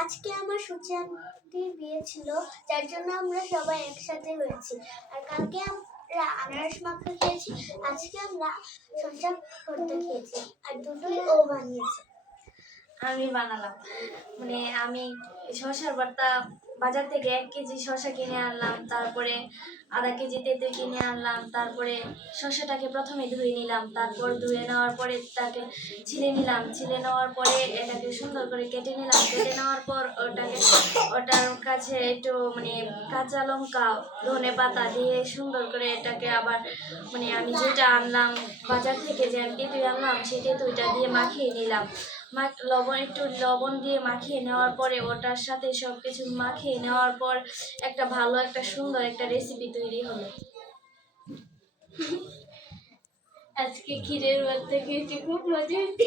আজকে আমার সূচি আন্টির বিয়ে ছিল, যার জন্য আমরা সবাই একসাথে হয়েছি। আর কালকে আমরা আনারস মাখা খেয়েছি, আজকে আমরা শসা ভর্তা খেয়েছি, আর দুটোই ও বানিয়েছে। আমি বানালাম, আমি শসার ভর্তা বাজার থেকে 1 কেজি শসা কিনে আনলাম, তারপরে আধা কেজি তেঁতুল কিনে আনলাম, তারপরে শসাটাকে প্রথমে ধুয়ে নিলাম, তারপর ধুয়ে নেওয়ার পরে তাকে ছিলে নিলাম, ছিলে নেওয়ার পরে এটাকে সুন্দর করে কেটে নিলাম, কেটে নেওয়ার পর ওটার কাছে একটু কাঁচা লঙ্কা ধনে পাতা দিয়ে সুন্দর করে এটাকে আবার আমি যেটা আনলাম বাজার থেকে, যে আমি তেঁতুল আনলাম সেই তেঁতুলটা দিয়ে মাখিয়ে নিলাম। একটু লবণ দিয়ে মাখিয়ে নেওয়ার পরে ওটার সাথে সবকিছু মাখিয়ে নেওয়ার পর একটা সুন্দর একটা রেসিপি তৈরি হলো। আজকে ক্ষীরের ভর্তা খেয়েছি, খুব মজা হয়েছে।